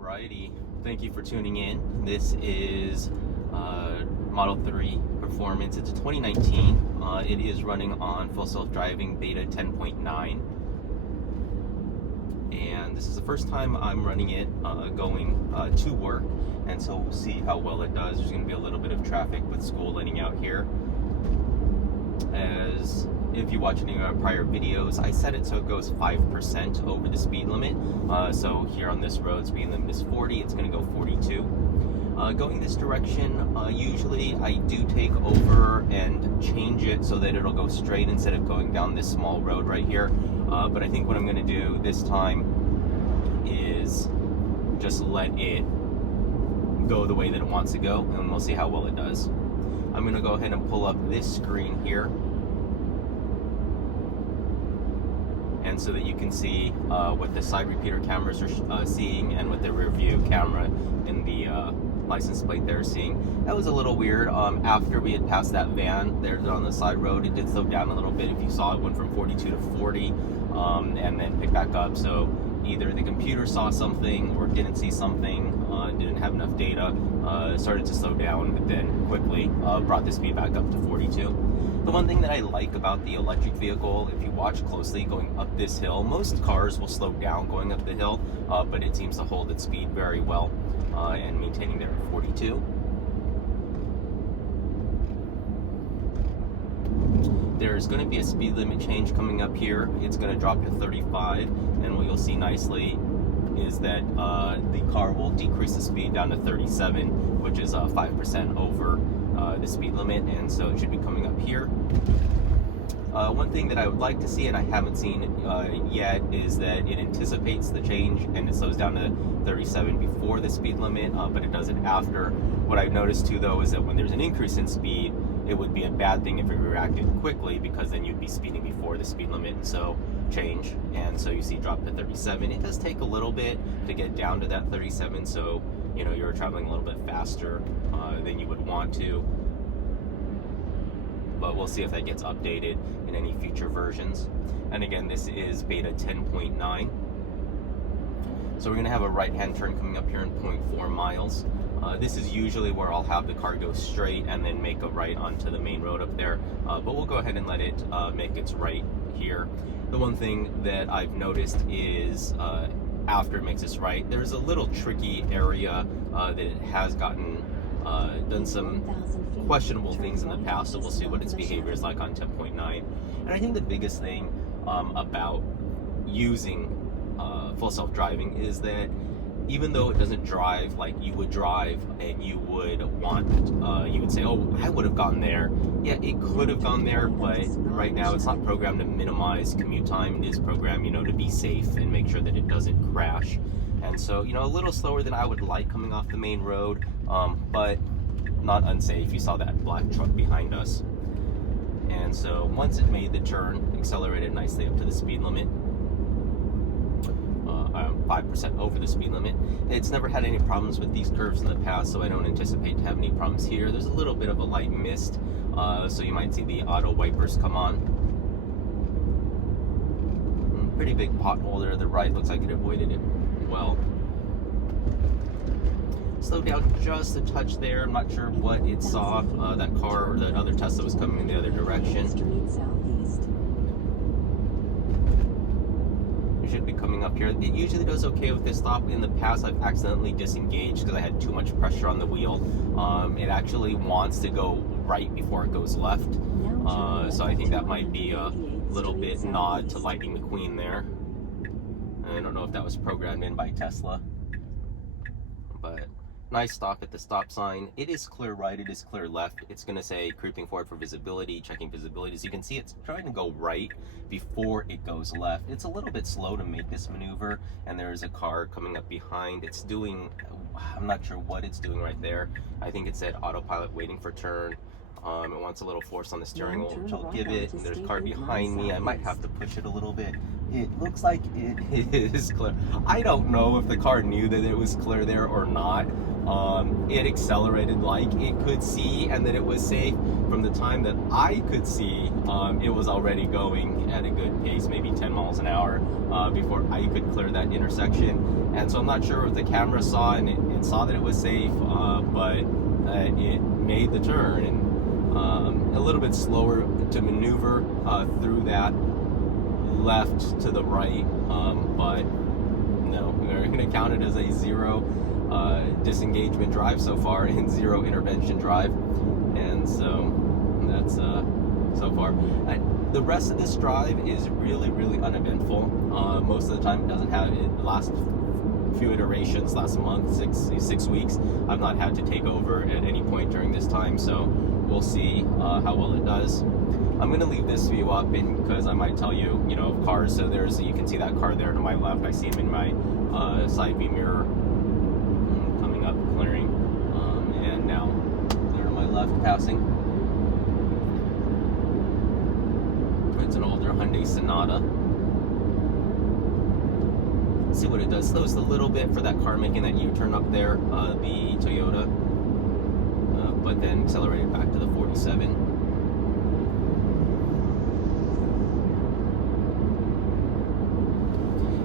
Alrighty, thank you for tuning in. This is Model 3 Performance. It's a 2019. It is running on Full Self-Driving Beta 10.9. And this is the first time I'm running it going to work. And so we'll see how well it does. There's going to be a little bit of traffic with school letting out here. As if you watch any of our prior videos, I set it so it goes 5% over the speed limit. So here on this road, speed limit is 40, it's going to go 42. Going this direction, usually I do take over and change it so that it'll go straight instead of going down this small road right here. But I think what I'm going to do this time is just let it go the way that it wants to go, and we'll see how well it does. I'm going to go ahead and pull up this screen here, and so that you can see what the side repeater cameras are seeing and what the rear view camera in the license plate they're seeing. That was a little weird. After we had passed that van there on the side road, it did slow down a little bit. If you saw, it went from 42 to 40 and then picked back up. So either the computer saw something or didn't see something, didn't have enough data, started to slow down, but then quickly brought the speed back up to 42. The one thing that I like about the electric vehicle, if you watch closely going up this hill, most cars will slow down going up the hill, but it seems to hold its speed very well and maintaining there at 42. There's going to be a speed limit change coming up here. It's going to drop to 35, and what you'll see nicely is that the car will decrease the speed down to 37, which is 5% over the speed limit, and so it should be coming up here. One thing that I would like to see, and I haven't seen yet, is that it anticipates the change and it slows down to 37 before the speed limit, but it does it after. What I've noticed too, though, is that when there's an increase in speed, it would be a bad thing if it reacted quickly, because then you'd be speeding before the speed limit, and so change. And so you see drop to 37. It does take a little bit to get down to that 37, so you know you're traveling a little bit faster than you would want to. But we'll see if that gets updated in any future versions. And again, this is beta 10.9. So we're gonna have a right-hand turn coming up here in 0.4 miles. This is usually where I'll have the car go straight and then make a right onto the main road up there. But we'll go ahead and let it make its right here. The one thing that I've noticed is after it makes its right, there's a little tricky area that it has gotten done some questionable things in the past, so we'll see what its behavior is like on 10.9. And I think the biggest thing about using full self-driving is that even though it doesn't drive like you would drive and you would want, you would say, oh, I would have gone there. Yeah, it could have gone there, but right now it's not programmed to minimize commute time. It is programmed, you know, to be safe and make sure that it doesn't crash. And so, you know, a little slower than I would like coming off the main road, but not unsafe. You saw that black truck behind us. And so once it made the turn, accelerated nicely up to the speed limit, 5% over the speed limit. It's never had any problems with these curves in the past, so I don't anticipate to have any problems here. There's a little bit of a light mist, so you might see the auto wipers come on. Pretty big pothole there to the right. Looks like it avoided it well. Slowed down just a touch there. I'm not sure what it saw. That car or the other Tesla was coming in the other direction. It should be coming up here. It usually does okay with this stop. In the past, I've accidentally disengaged because I had too much pressure on the wheel. It actually wants to go right before it goes left. So I think that might be a little bit nod to Lightning McQueen there. I don't know if that was programmed in by Tesla, but nice stop at the stop sign. It is clear right, it is clear left. It's going to say creeping forward for visibility, checking visibility. As you can see, it's trying to go right before it goes left. It's a little bit slow to make this maneuver, and there is a car coming up behind. It's doing, I'm not sure what it's doing right there. I think it said autopilot waiting for turn. It wants a little force on the steering wheel, which I'll give it. And there's a car behind me. I might have to push it a little bit. It looks like it is clear. I don't know if the car knew that it was clear there or not. It accelerated like it could see and that it was safe. From the time that I could see, it was already going at a good pace, maybe 10 miles an hour, before I could clear that intersection. And so I'm not sure if the camera saw and it saw that it was safe, but it made the turn, and a little bit slower to maneuver through that left to the right, but no, we're going to count it as a 0 disengagement drive so far and 0 intervention drive. And so that's so far. The rest of this drive is really uneventful. Most of the time it doesn't have it. The last few iterations, last month, six weeks, I've not had to take over at any point during this time, so we'll see how well it does. I'm going to leave this view up because I might tell you, of cars. So you can see that car there to my left. I see him in my side view mirror coming up, clearing, and now there to my left, passing. It's an older Hyundai Sonata. See what it does. Slows a little bit for that car making that U-turn up there, the Toyota, but then accelerated back to the 47.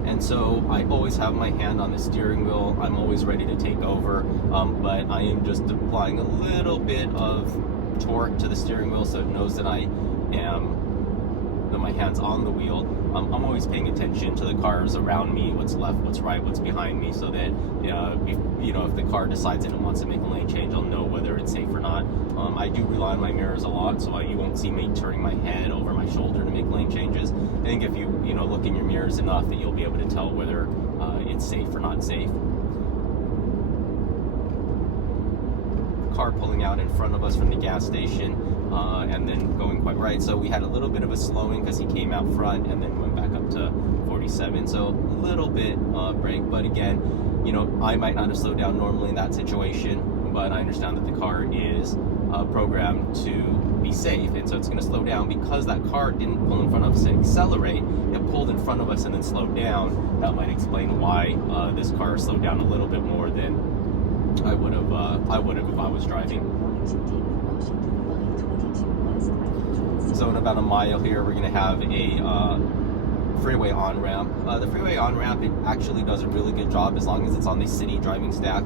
And so I always have my hand on the steering wheel. I'm always ready to take over, but I am just applying a little bit of torque to the steering wheel so it knows that I am, that my hand's on the wheel. I'm always paying attention to the cars around me, what's left, what's right, what's behind me, so that if the car decides that it wants to make a lane change, I'll know whether it's safe or not. I do rely on my mirrors a lot, so you won't see me turning my head over my shoulder to make lane changes. I think if you look in your mirrors enough, that you'll be able to tell whether it's safe or not safe. Car pulling out in front of us from the gas station, and then going quite right. So we had a little bit of a slowing because he came out front and then went back up to 47. So a little bit brake, but again, I might not have slowed down normally in that situation, but I understand that the car is programmed to be safe, and so it's going to slow down because that car didn't pull in front of us and accelerate. It pulled in front of us and then slowed down. That might explain why this car slowed down a little bit more than I would have if I was driving. So in about a mile here, we're going to have a freeway on-ramp. The freeway on-ramp, it actually does a really good job as long as it's on the city driving stack.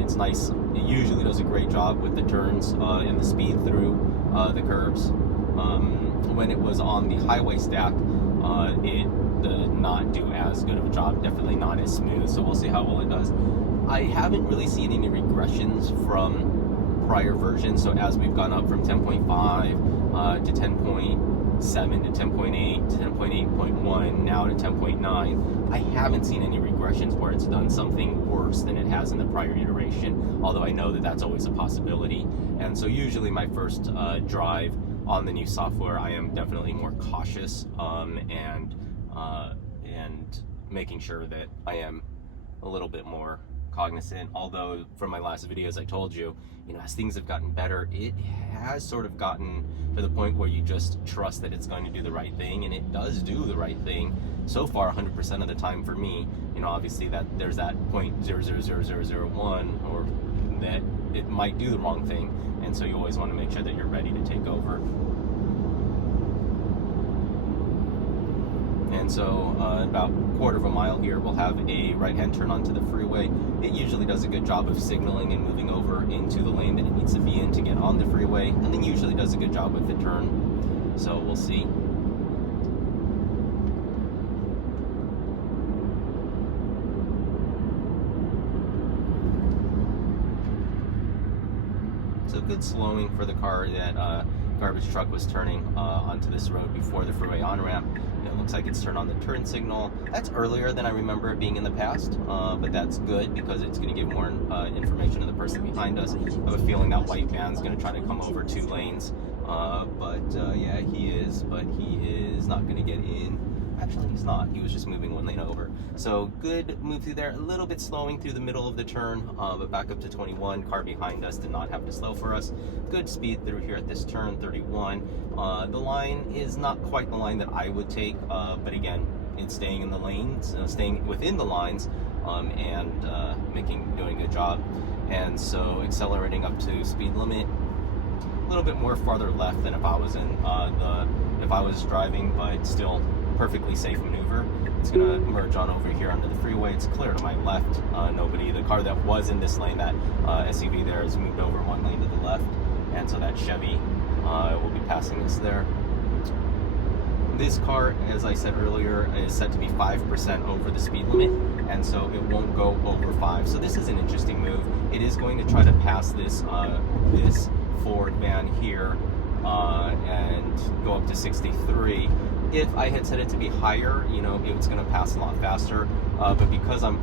It's nice. It usually does a great job with the turns and the speed through the curves. When it was on the highway stack, it did not do as good of a job, definitely not as smooth, so we'll see how well it does. I haven't really seen any regressions from prior versions, so as we've gone up from 10.5 to 10.7 to 10.8 to 10.8.1, now to 10.9, I haven't seen any regressions where it's done something worse than it has in the prior iteration, although I know that that's always a possibility. And so usually my first drive on the new software, I am definitely more cautious and making sure that I am a little bit more cognizant. Although from my last videos I told you, as things have gotten better, it has sort of gotten to the point where you just trust that it's going to do the right thing, and it does do the right thing so far 100% of the time for me. Obviously that there's that 0.000001 or that it might do the wrong thing, and so you always want to make sure that you're ready to take over. And so about a quarter of a mile here, we'll have a right-hand turn onto the freeway. It usually does a good job of signaling and moving over into the lane that it needs to be in to get on the freeway, and then usually does a good job with the turn. So we'll see. So good slowing for the car that garbage truck was turning onto this road before the freeway on-ramp. It looks like it's turned on the turn signal. That's earlier than I remember it being in the past, but that's good because it's going to give more information to the person behind us. I have a feeling that white van's going to try to come over 2 lanes, yeah, he is, but he is not going to get in. actually he's not. He was just moving one lane over. So good move through there. A little bit slowing through the middle of the turn, but back up to 21. Car behind us did not have to slow for us. Good speed through here at this turn, 31. The line is not quite the line that I would take, but again, it's staying in the lanes, staying within the lines, and doing a good job. And so accelerating up to speed limit. A little bit more farther left than if I was if I was driving, but still perfectly safe maneuver. It's gonna merge on over here onto the freeway. It's clear to my left. Nobody. The car that was in this lane, that SUV there, has moved over one lane to the left, and so that Chevy will be passing us there. This car, as I said earlier, is set to be 5% over the speed limit, and so it won't go over 5. So this is an interesting move. It is going to try to pass this this Ford van here and go up to 63. If I had set it to be higher, you know, it's going to pass a lot faster. But because I'm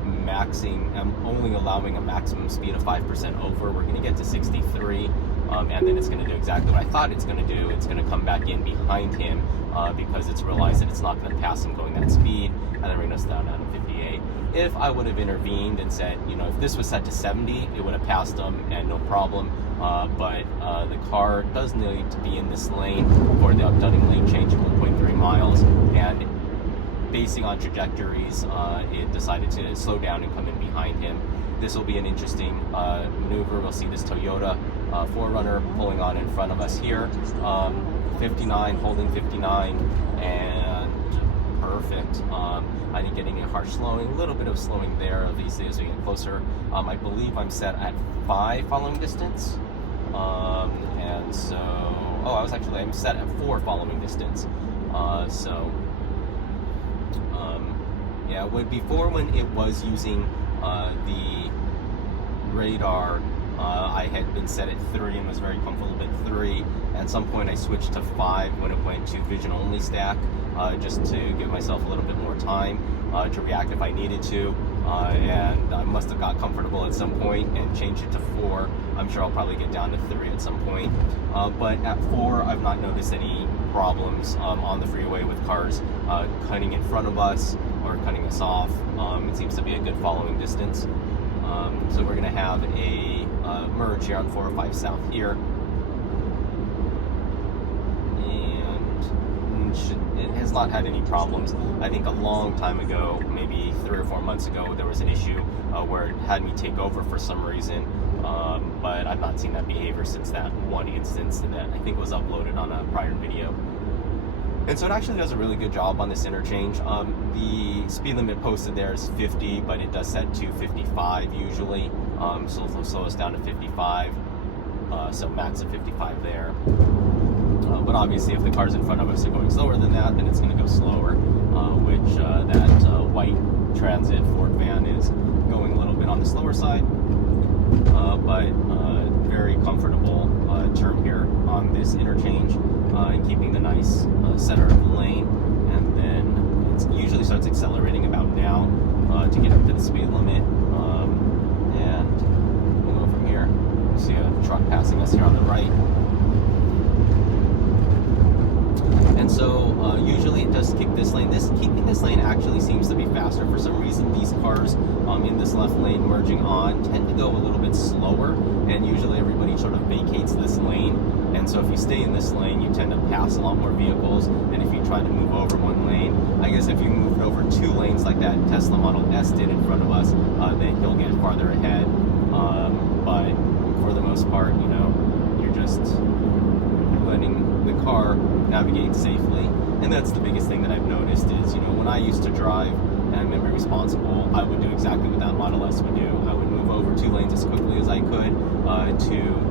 only allowing a maximum speed of 5% over, we're going to get to 63. And then it's going to do exactly what I thought it's going to do. It's going to come back in behind him because it's realized that it's not going to pass him going that speed, and then bring us down to 58. If I would have intervened and said, you know, if this was set to 70, it would have passed him and no problem. But the car does need to be in this lane for the updating lane change of 1.3 miles, and basing on trajectories, it decided to slow down and come in behind him. This will be an interesting maneuver. We'll see this Toyota 4Runner pulling on in front of us here. 59, holding 59, and perfect. I think getting a harsh slowing, a little bit of slowing there, obviously, as we get closer. I believe I'm set at 5 following distance. And so, I'm set at 4 following distance. Yeah, before when it was using the radar, I had been set at 3 and was very comfortable at 3. At some point I switched to 5 when it went to vision only stack, just to give myself a little bit more time to react if I needed to. And I must have got comfortable at some point and changed it to 4. I'm sure I'll probably get down to 3 at some point. But at 4, I've not noticed any problems on the freeway with cars cutting in front of us or cutting us off. It seems to be a good following distance. So we're going to have a merge here on 405 South here. It has not had any problems. I think a long time ago, maybe 3 or 4 months ago, there was an issue where it had me take over for some reason, but I've not seen that behavior since that one instance that I think was uploaded on a prior video. And so it actually does a really good job on this interchange. The speed limit posted there is 50, but it does set to 55 usually, so it'll slow us down to 55, so max of 55 there. But obviously if the cars in front of us are going slower than that, then it's going to go slower, which that white Transit Ford van is going a little bit on the slower side, but very comfortable turn here on this interchange, and keeping the nice center of the lane. And then it usually starts accelerating about now to get up to the speed limit, and we'll go from here. We'll see a truck passing us here on the right. And so usually it does keep this lane. Keeping this lane actually seems to be faster. For some reason, these cars in this left lane merging on tend to go a little bit slower, and usually everybody sort of vacates this lane. And so if you stay in this lane, you tend to pass a lot more vehicles than if you try to move over one lane. I guess if you moved over 2 lanes like that Tesla Model S did in front of us, then you'll get farther ahead. But for the most part, you know, you're just letting the car navigate safely. And that's the biggest thing that I've noticed is, you know, when I used to drive and be responsible, I would do exactly what that Model S would do. I would move over 2 lanes as quickly as I could to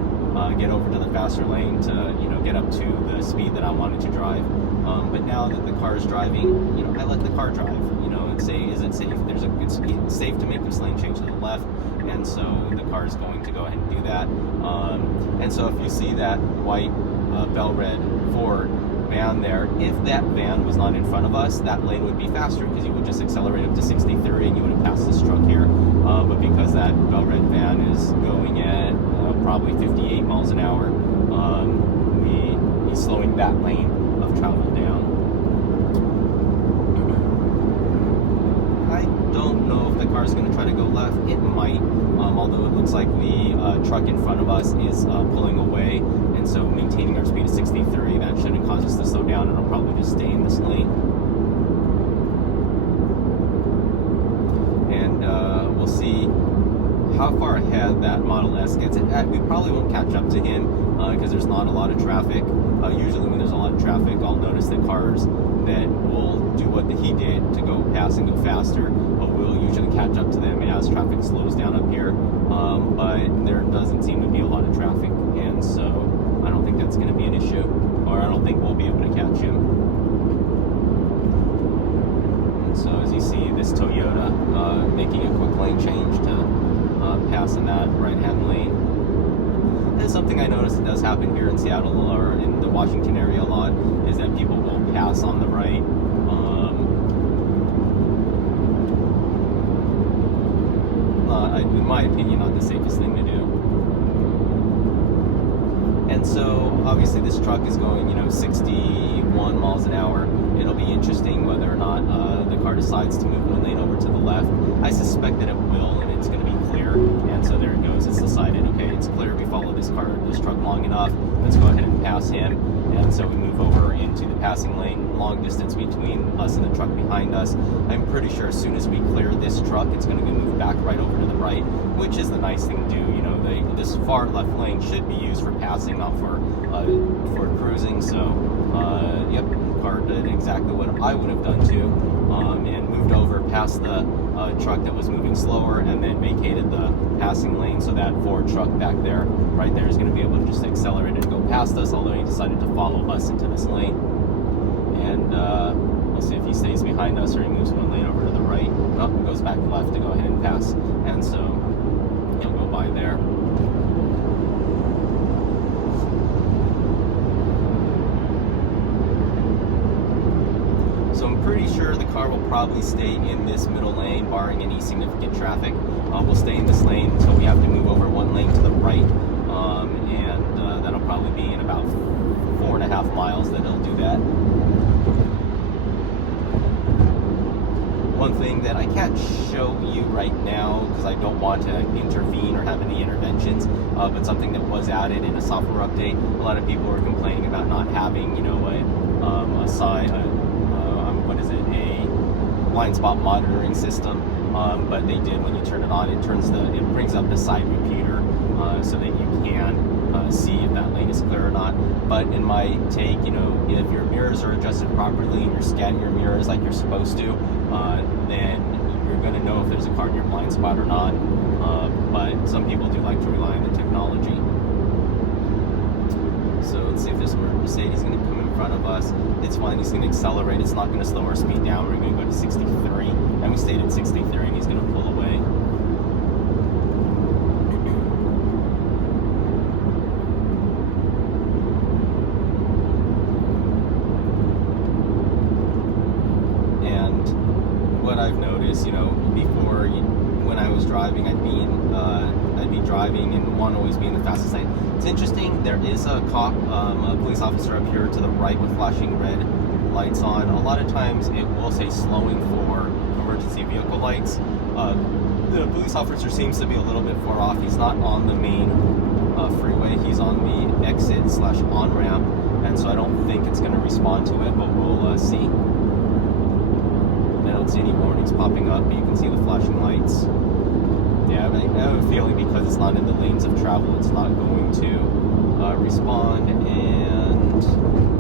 get over to the faster lane to, you know, get up to the speed that I wanted to drive. But now that the car is driving, you know, I let the car drive, you know, and say, is it safe? There's a good speed. It's safe to make this lane change to the left, and so the car is going to go ahead and do that. And so if you see that white Bell Red Ford van there, if that van was not in front of us, that lane would be faster because you would just accelerate up to 63 and you would have passed this truck here. But because that Bell Red van is going at probably 58 miles an hour, he's slowing that lane of travel down. car is going to try to go left? It might, although it looks like the truck in front of us is pulling away, and so maintaining our speed of 63, that shouldn't cause us to slow down, and I'll probably just stay in this lane. And we'll see how far ahead that Model S gets. We probably won't catch up to him because there's not a lot of traffic. Usually when there's a lot of traffic, I'll notice that cars that will do what he did to go past and go faster will usually catch up to them as traffic slows down up here. But there doesn't seem to be a lot of traffic, and so I don't think that's going to be an issue, or I don't think we'll be able to catch him. And so as you see, this Toyota making a quick lane change to pass in that right-hand lane. And something I noticed that does happen here in Seattle or in the Washington area a lot is that people will pass on the right. In my opinion, not the safest thing to do. And so obviously this truck is going, 61 miles an hour. It'll be interesting whether or not the car decides to move one lane over to the left. I suspect that it will, and it's going to be clear. And so there it goes. It's decided, okay, it's clear. We follow this truck long enough. Let's go ahead and pass him. And so we move over into the passing lane, long distance between us and the truck behind us. I'm pretty sure as soon as we clear this truck, it's going to be moved back right over to the right, which is the nice thing to do. This far left lane should be used for passing, not for cruising. So, yep, the car did exactly what I would have done too, and moved over past the truck that was moving slower, and then vacated the passing lane so that Ford truck back there, right there, is going to be able to just accelerate and go past us, although he decided to follow us into this lane. And we'll see if he stays behind us or he moves one lane over to the right. Oh, goes back left to go ahead and pass, and so he'll go by there. So I'm pretty sure the car will probably stay in this middle lane, barring any significant traffic. We'll stay in this lane until we have to move over one lane to the right, and that'll probably be in about 4.5 miles that it'll do that. One thing that I can't show you right now because I don't want to intervene or have any interventions, but something that was added in a software update. A lot of people were complaining about not having, a sign, a blind spot monitoring system, but they did. When you turn it on, it brings up the side repeater so that you can see if that lane is clear or not. But in my take, if your mirrors are adjusted properly and you're scanning your mirrors like you're supposed to, then you're going to know if there's a car in your blind spot or not. But some people do like to rely on the technology. So let's see if this Mercedes is going to come in front of us. It's fine. He's going to accelerate. It's not going to slow our speed down. We're going to go to 63, and we stayed at 63, and he's going to pull away. And what I've noticed, before when I was driving, I'd be driving and want to always be in the fastest lane. It's interesting. There is a cop, a police officer up here to the right with flashing red lights on. A lot of times it will say slowing for emergency vehicle lights. The police officer seems to be a little bit far off. He's not on the main freeway. He's on the exit/on ramp, and so I don't think it's going to respond to it, but we'll see. I don't see any warnings popping up, but you can see the flashing lights. Yeah, I have a feeling because it's not in the lanes of travel, it's not going to respond, and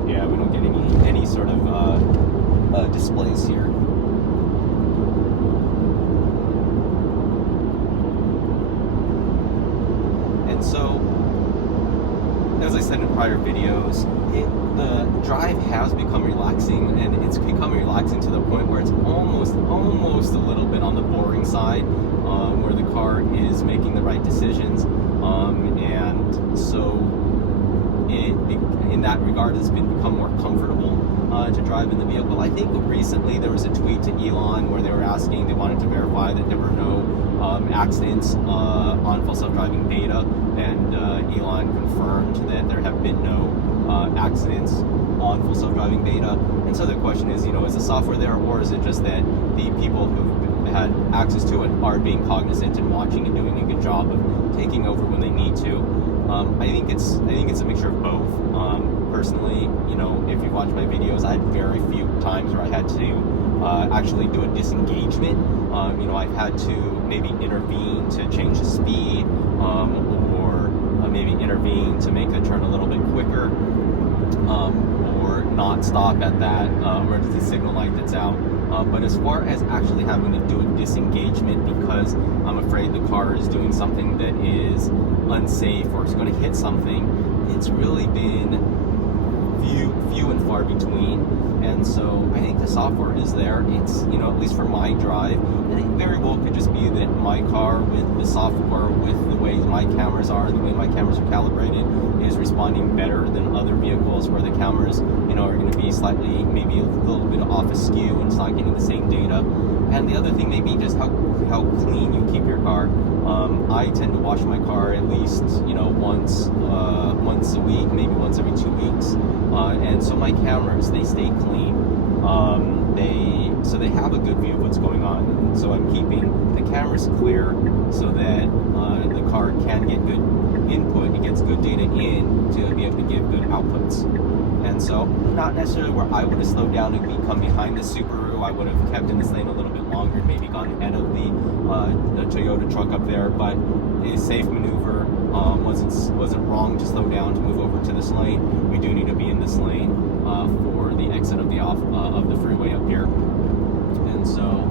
yeah, we don't get any sort of displays here. And so, as I said in prior videos, the drive has become relaxing, and it's become relaxing to the point where it's almost a little bit on the boring side, where the car is making the right decisions, and so in that regard it's become more comfortable to drive in the vehicle. I think recently there was a tweet to Elon where they wanted to verify that there were no accidents on Full Self-Driving Beta, and Elon confirmed that there have been no accidents on Full Self-Driving Beta. And so the question is, is the software there, or is it just that the people who had access to it are being cognizant and watching and doing a good job of taking over when they need to. I think it's a mixture of both. Personally, you know, if you watch my videos, I had very few times where I had to actually do a disengagement. You know, I've had to maybe intervene to change the speed, or maybe intervene to make the turn a little bit quicker, or not stop at that emergency signal light that's out. But as far as actually having to do a disengagement because I'm afraid the car is doing something that is unsafe or is going to hit something, it's really been few and far between. And so I think the software is there. It's, you know, at least for my drive, and it very well could just be that my car with the software, with the way my cameras are, the way my cameras are calibrated, is responding better than other vehicles where the cameras, you know, are going to be slightly, maybe a little bit off askew and it's not getting the same data. And the other thing may be just how clean you keep your car. I tend to wash my car at least, you know, once a week, maybe once every 2 weeks. And so my cameras, they stay clean. They have a good view of what's going on. And so I'm keeping the cameras clear so that the car can get good input, it gets good data in to be able to give good outputs. And so not necessarily where I would have slowed down and come behind the Subaru. I would have kept in this lane a little bit longer and maybe gone ahead of the Toyota truck up there, but a safe maneuver. Wasn't wrong to slow down to move over to this lane. We do need to be in this lane for the exit of the freeway up here. And so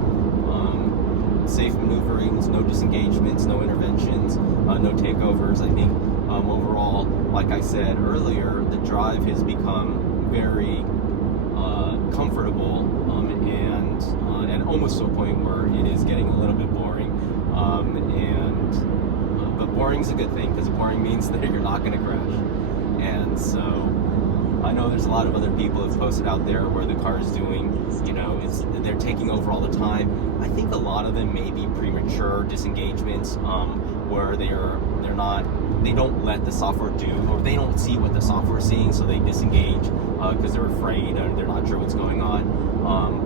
safe maneuverings, no disengagements, no interventions, no takeovers. I think overall, like I said earlier, the drive has become very comfortable and almost to a point where it is getting a little bit boring. But boring is a good thing, because boring means that you're not going to crash. And so I know there's a lot of other people who've posted out there where the car is doing, you know, they're taking over all the time. I think a lot of them may be premature disengagements, where they don't let the software do, or they don't see what the software is seeing, so they disengage because they're afraid or they're not sure what's going on.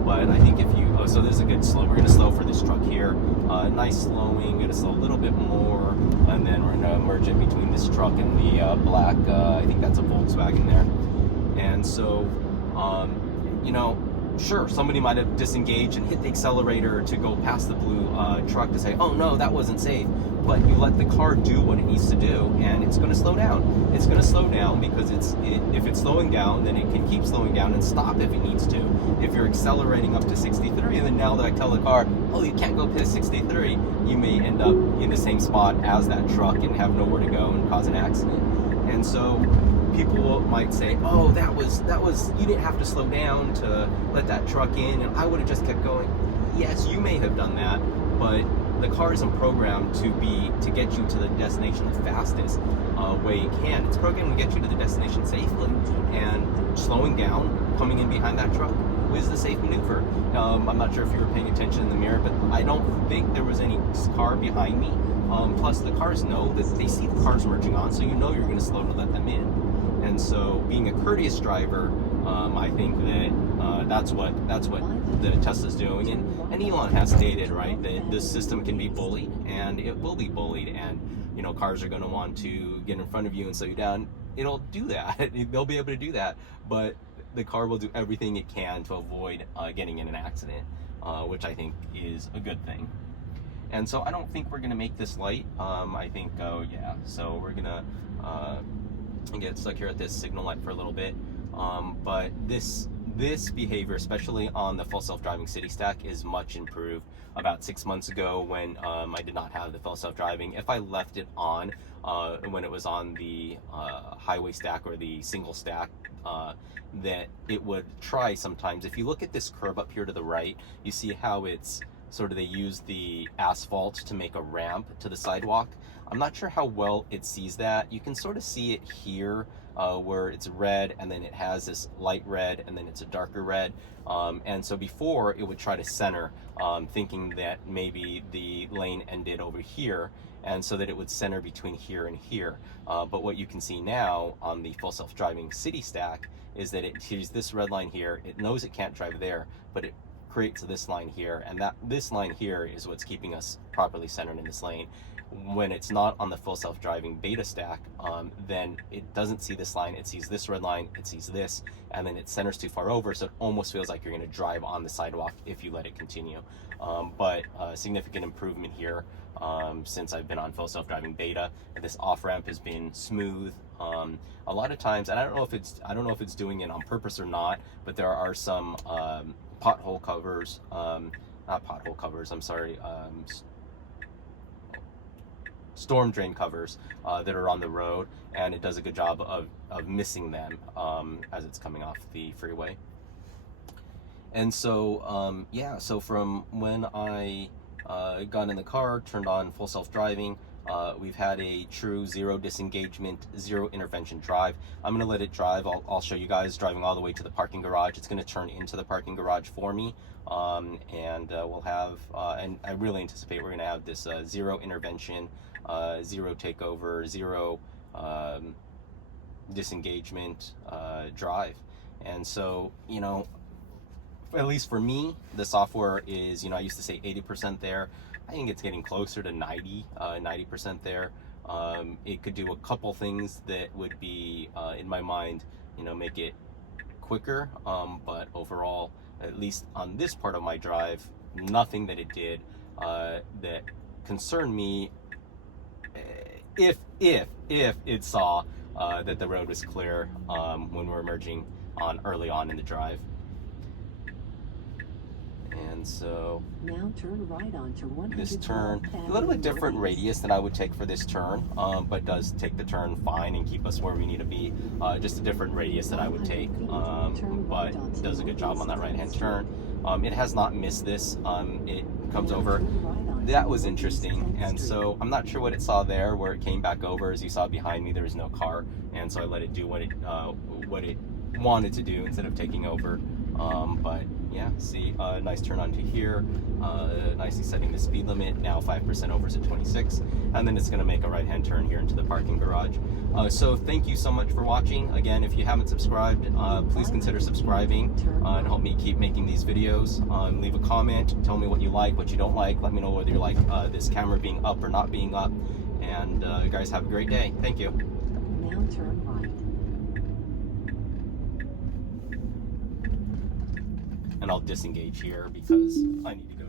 But I think so there's a good slow. We're going to slow for this truck here. Nice slowing. Going to slow a little bit more, and then we're going to merge in between this truck and the black. I think that's a Volkswagen there. And so, you know, sure, somebody might have disengaged and hit the accelerator to go past the blue truck to say, oh no, that wasn't safe. But you let the car do what it needs to do, and it's going to slow down. It's going to slow down because if it's slowing down, then it can keep slowing down and stop if it needs to. If you're accelerating up to 63, and then now that I tell the car, oh, you can't go past 63, you may end up in the same spot as that truck and have nowhere to go and cause an accident. And so people might say, oh, that was you didn't have to slow down to let that truck in, and I would have just kept going. Yes, you may have done that, but the car isn't programmed to get you to the destination the fastest way it can. It's programmed to get you to the destination safely, and slowing down, coming in behind that truck, was the safe maneuver. I'm not sure if you were paying attention in the mirror, but I don't think there was any car behind me. Plus, the cars know that they see the cars merging on, so you know you're going to slow to let them in. And so, being a courteous driver, I think that that's what the Tesla's doing. And Elon has stated, right, that this system can be bullied, and it will be bullied, and you know, cars are going to want to get in front of you and slow you down. It'll do that. They'll be able to do that, but the car will do everything it can to avoid getting in an accident, which I think is a good thing. And so I don't think we're going to make this light. I think, yeah, so we're going to get stuck here at this signal light for a little bit. But this behavior, especially on the full self-driving city stack, is much improved. About 6 months ago, when I did not have the full self-driving, if I left it on when it was on the highway stack or the single stack, that it would try sometimes. If you look at this curve up here to the right, you see how it's sort of, they use the asphalt to make a ramp to the sidewalk. I'm not sure how well it sees that. You can sort of see it here where it's red, and then it has this light red, and then it's a darker red. And so before, it would try to center, thinking that maybe the lane ended over here, and so that it would center between here and here. But what you can see now on the full self-driving city stack is that it sees this red line here. It knows it can't drive there, but it creates this line here, and this line here is what's keeping us properly centered in this lane. When it's not on the full self-driving beta stack, then it doesn't see this line, it sees this red line, it sees this, and then it centers too far over, so it almost feels like you're going to drive on the sidewalk if you let it continue. But significant improvement here since I've been on full self-driving beta. This off-ramp has been smooth. A lot of times, and I don't know if it's doing it on purpose or not, but there are some pothole covers, not pothole covers, I'm sorry, storm drain covers that are on the road, and it does a good job of missing them as it's coming off the freeway. And so yeah, so from when I got in the car, turned on full self-driving, we've had a true zero disengagement, zero intervention drive. I'm gonna let it drive. I'll show you guys driving all the way to the parking garage. It's gonna turn into the parking garage for me, and we'll have and I really anticipate we're gonna have this zero intervention, zero takeover, zero disengagement drive. And so, you know, at least for me, the software is, you know, I used to say 80% there. I think it's getting closer to 90% there. It could do a couple things that would be, in my mind, you know, make it quicker. But overall, at least on this part of my drive, nothing that it did that concerned me. If it saw that the road was clear when we're merging on early on in the drive. And so now turn right onto 100 this turn, a little bit different radius than I would take for this turn, but does take the turn fine and keep us where we need to be. Just a different radius that I would take, but does a good job on that right-hand turn. It has not missed this. It comes over. That was interesting, and so I'm not sure what it saw there, where it came back over. As you saw behind me, there was no car, and so I let it do what it wanted to do instead of taking over. But yeah, see, nice turn onto here, nicely setting the speed limit, now 5% over to 26, and then it's going to make a right-hand turn here into the parking garage. So thank you so much for watching. Again, if you haven't subscribed, please consider subscribing and help me keep making these videos. Leave a comment, tell me what you like, what you don't like, let me know whether you like this camera being up or not being up, and you guys have a great day. Thank you. Now turn right. And I'll disengage here because I need to go.